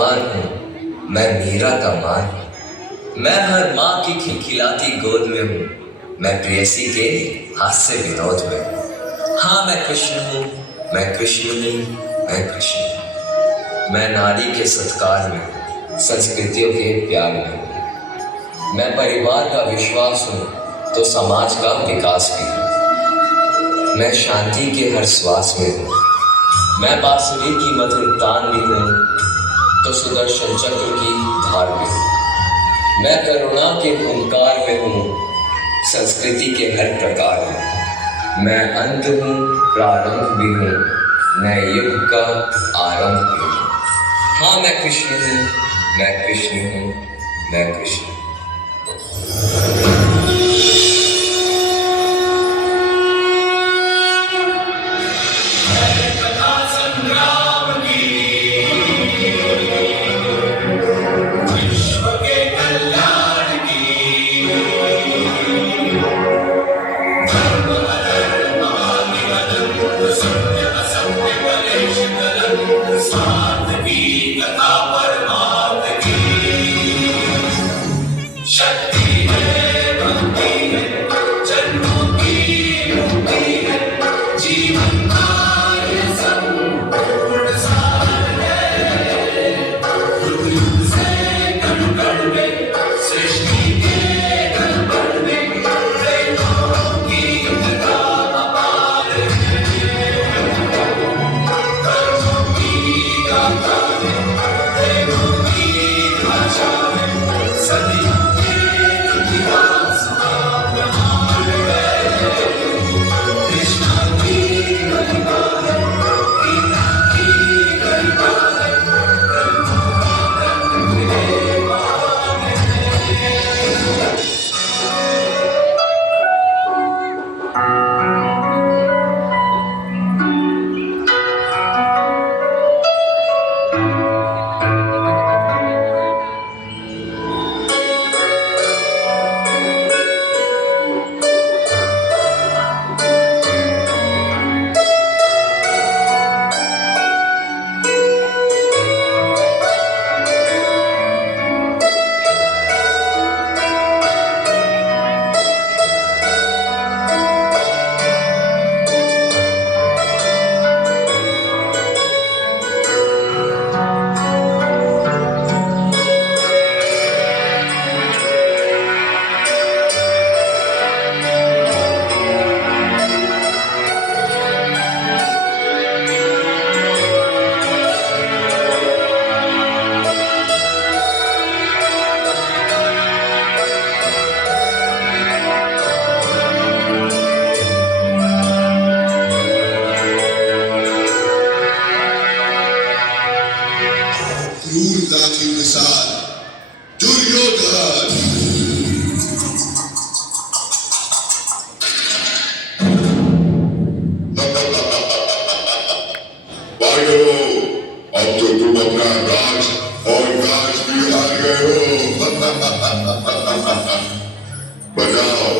मान हूँ मैं मीरा का मान हूँ। मैं हर माँ की खिलखिलाती गोद में हूँ। मैं प्रेयसी के हास्य विनोद में हूँ। हाँ मैं कृष्ण हूँ, मैं कृष्ण हूँ, मैं कृष्ण हूँ। मैं नारी के सत्कार में हूँ, संस्कृतियों के प्यार में हूँ। मैं परिवार का विश्वास हूँ तो समाज का विकास भी हूँ। मैं शांति के हर श्वास में हूँ। मैं बांसुरी की मधुर तान भी हूँ तो सुदर्शन चक्र की धार में हूँ। मैं करुणा के हुंकार में हूँ, संस्कृति के हर प्रकार में। मैं अंत हूँ, प्रारंभ भी हूँ, नए युग का आरंभ भी हूँ। हाँ मैं कृष्ण हूँ, मैं कृष्ण हूँ, मैं कृष्ण हूँ। क्रूरता की मिसाल दुर्योधन। भाइयों, अब तो तुम अपना राज और राज भी हार गए हो। बताओ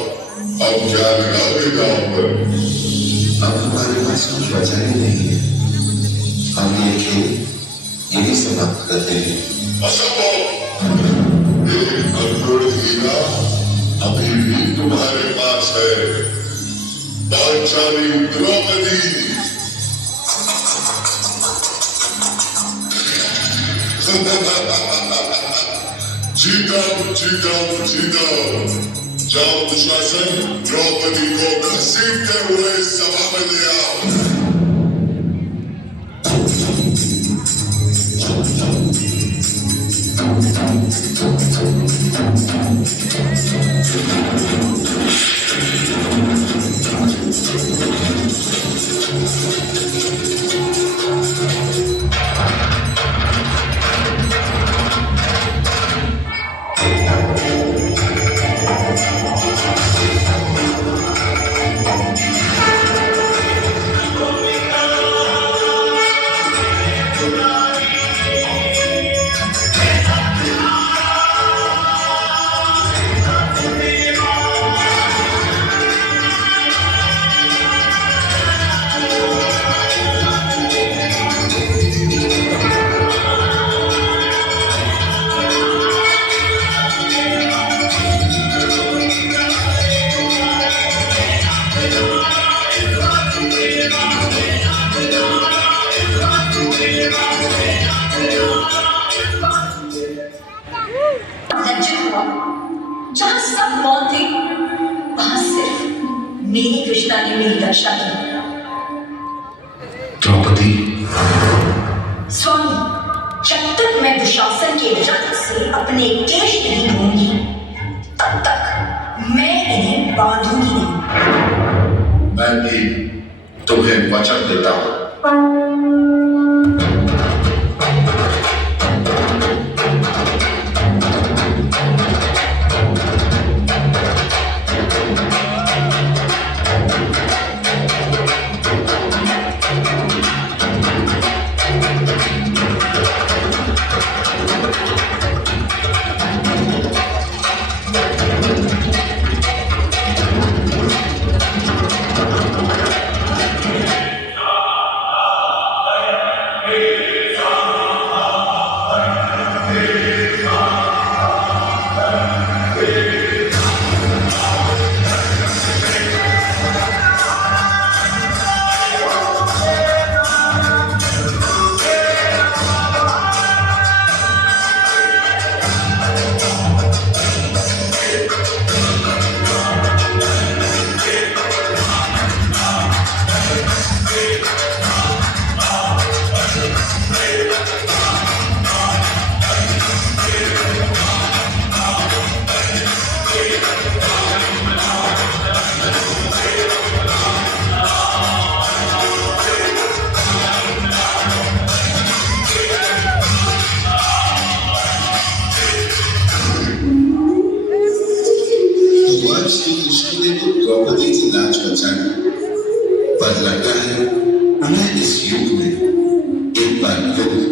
अब क्या लगाओगे गांव पर? अब हमारे पास कुछ बचा ही नहीं है। हम ये खेल यही समाप्त करते हैं। असंभव! एक करोड़ हीरा अभी भी तुम्हारे पास है। पांचाली द्रौपदी, जीतो जीतो जीतो। जाओ दुशासन, द्रौपदी को घसीटते हुए सभा में ले आओ। लज्जित हुआ। जहां सब मौत थी वहां सिर्फ मेरी कृष्णा ने मेरी रक्षा की। द्रौपदी, स्वामी, जब तक मैं दुशासन के रक्त से अपने केश नहीं धोऊंगी तब तक मैं इन्हें बांधूंगी नहीं। मैं भी तुम्हें वचन देता हूँ। भगवान श्री कृष्ण ने तो द्रौपदी की लाज बचाई, पर लगता है उन्हें इस युग में एक बार युद्ध